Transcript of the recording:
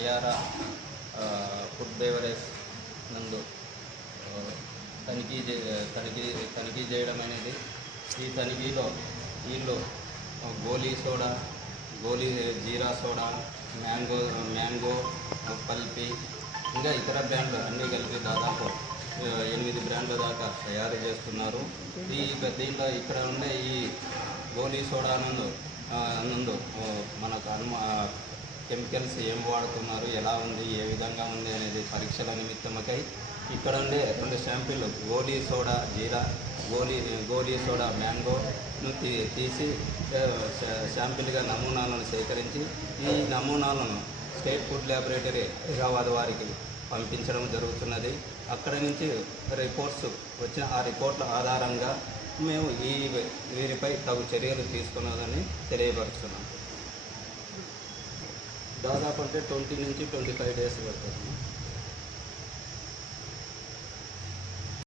Nayara food beverage నందు తనిఖీ చేయడం అనేది. ఈ తనిఖీలో వీళ్ళు గోలీ సోడా, జీరా సోడా, మ్యాంగో పల్పి, ఇంకా ఇతర బ్రాండ్లు అన్నీ కలిపి దాదాపు 8 బ్రాండ్ల దాకా తయారు చేస్తున్నారు. దీంట్లో ఇక్కడ ఉండే ఈ గోలీ సోడా నందు మనకు కెమికల్స్ ఏం వాడుతున్నారు, ఎలా ఉంది, ఏ విధంగా ఉంది అనేది పరీక్షల నిమిత్తమకై ఇక్కడ ఉండే 2 శాంపిల్ గోలీ సోడా జీరా, గోలీ సోడా మ్యాంగోను తీసి శాంపిల్గా నమూనాలను సేకరించి ఈ నమూనాలను స్టేట్ ఫుడ్ ల్యాబొరేటరీ హైదరాబాద్ వారికి పంపించడం జరుగుతున్నది. అక్కడి నుంచి రిపోర్ట్స్ వచ్చిన ఆ రిపోర్ట్ల ఆధారంగా మేము వీరిపై తగు చర్యలు తీసుకున్నదని తెలియపరుస్తున్నాం. దాదాపు అంటే 20 నుంచి 25 డేస్ పడుతుంది.